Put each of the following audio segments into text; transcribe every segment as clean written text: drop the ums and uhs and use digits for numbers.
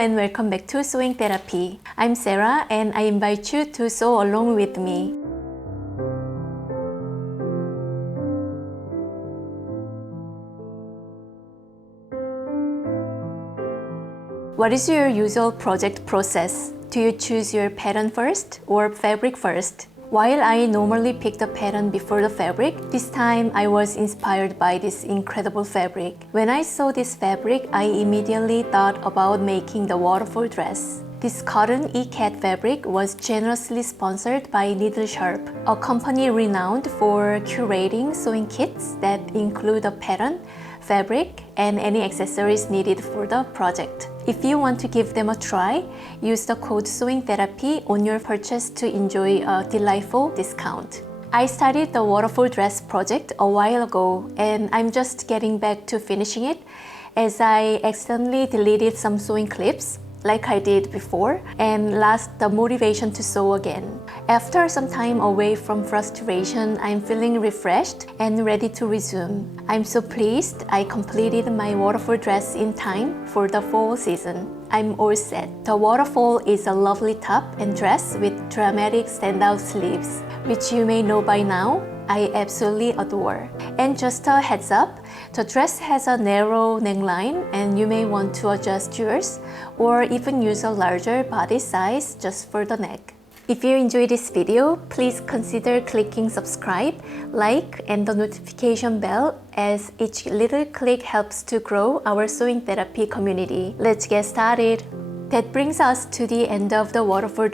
and welcome back to Sewing Therapy. I'm Sarah and I invite you to sew along with me. What is your usual project process? Do you choose your pattern first or fabric first? While I normally pick the pattern before the fabric, this time I was inspired by this incredible fabric. When I saw this fabric, I immediately thought about making the waterfall dress. This cotton ikat fabric was generously sponsored by Needle Sharp, a company renowned for curating sewing kits that include a pattern, fabric, and any accessories needed for the project. If you want to give them a try, use the code Sewing Therapy on your purchase to enjoy a delightful discount. I started the waterfall dress project a while ago and I'm just getting back to finishing it as I accidentally deleted some sewing clips like I did before and lost the motivation to sew again. After some time away from frustration, I'm feeling refreshed and ready to resume. I'm so pleased I completed my waterfall dress in time for the fall season. I'm all set. The waterfall is a lovely top and dress with dramatic standout sleeves, which you may know by now, I absolutely adore. And just a heads up, the dress has a narrow neckline and you may want to adjust yours or even use a larger body size just for the neck. If you enjoyed this video, please consider clicking subscribe, like, and the notification bell as each little click helps to grow our sewing therapy community. Let's get started. That brings us to the end of the waterfall.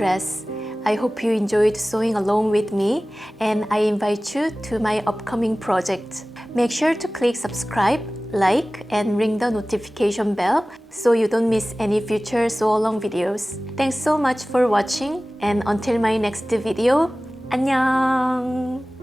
dress. I hope you enjoyed sewing along with me, and I invite you to my upcoming project. Make sure to click subscribe, like, and ring the notification bell so you don't miss any future sew along videos. Thanks so much for watching, and until my next video, 안녕!